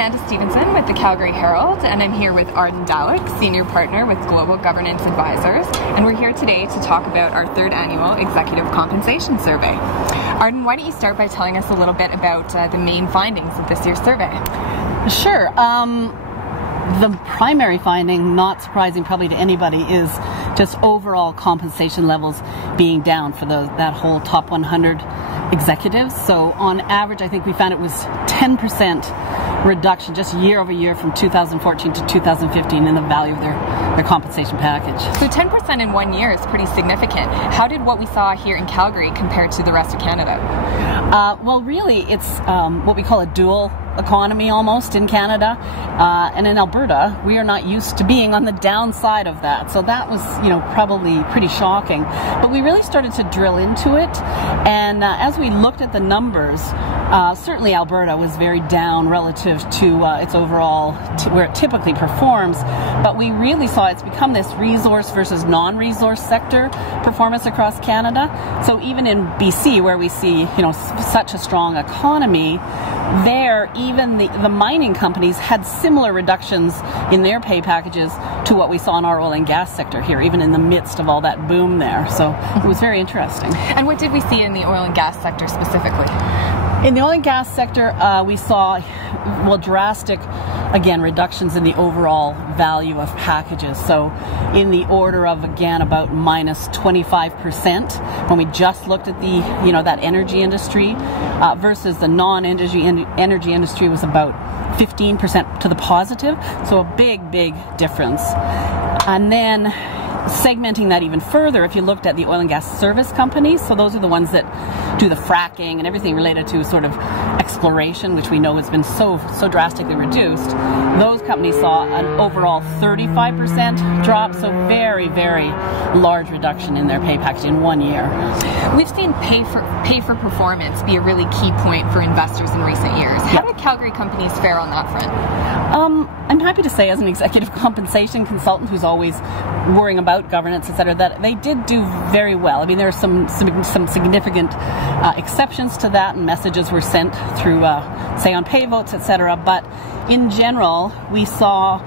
Amanda Stevenson with the Calgary Herald, and I'm here with Arden Dalek, Senior Partner with Global Governance Advisors, and we're here today to talk about our third annual Executive Compensation Survey. Arden, why don't you start by telling us a little bit about the main findings of this year's survey? Sure. The primary finding, not surprising probably to anybody, is just overall compensation levels being down for that whole top 100 executives. So on average, I think we found it was 10% reduction just year over year from 2014 to 2015 in the value of their compensation package. So 10% in 1 year is pretty significant. How did what we saw here in Calgary compare to the rest of Canada? Well, really, it's what we call a dual economy almost in Canada, and in Alberta we are not used to being on the downside of that, so that was probably pretty shocking. But we really started to drill into it, and as we looked at the numbers, certainly Alberta was very down relative to its overall where it typically performs, but we really saw it's become this resource versus non-resource sector performance across Canada. So even in BC, where we see such a strong economy, there even the mining companies had similar reductions in their pay packages to what we saw in our oil and gas sector here, even in the midst of all that boom there. So it was very interesting. And what did we see in the oil and gas sector specifically? In the oil and gas sector, we saw, drastic, again, reductions in the overall value of packages. So in the order of, again, about minus 25% when we just looked at the, that energy industry versus the non-energy energy industry was about 15% to the positive. So a big, big difference. And then segmenting that even further, if you looked at the oil and gas service companies, so those are the ones that do the fracking and everything related to sort of exploration, which we know has been so drastically reduced, those companies saw an overall 35% drop, so very, very large reduction in their pay package in 1 year. We've seen pay for performance be a really key point for investors in recent years. How did Calgary companies fare on that front? I'm happy to say, as an executive compensation consultant who's always worrying about governance, etc., that they did do very well. I mean, there are some significant exceptions to that, and messages were sent through, say, on pay votes, etc. But in general, we saw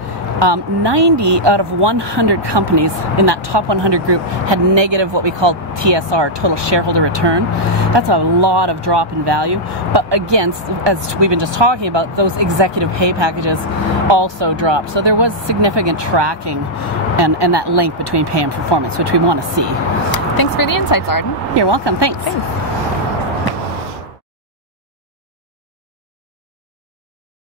90 out of 100 companies in that top 100 group had negative, what we call TSR, total shareholder return. That's a lot of drop in value. But again, as we've been just talking about, those executive pay packages also dropped. So there was significant tracking and that link between pay and performance, which we want to see. Thanks for the insights, Arden. You're welcome. Thanks.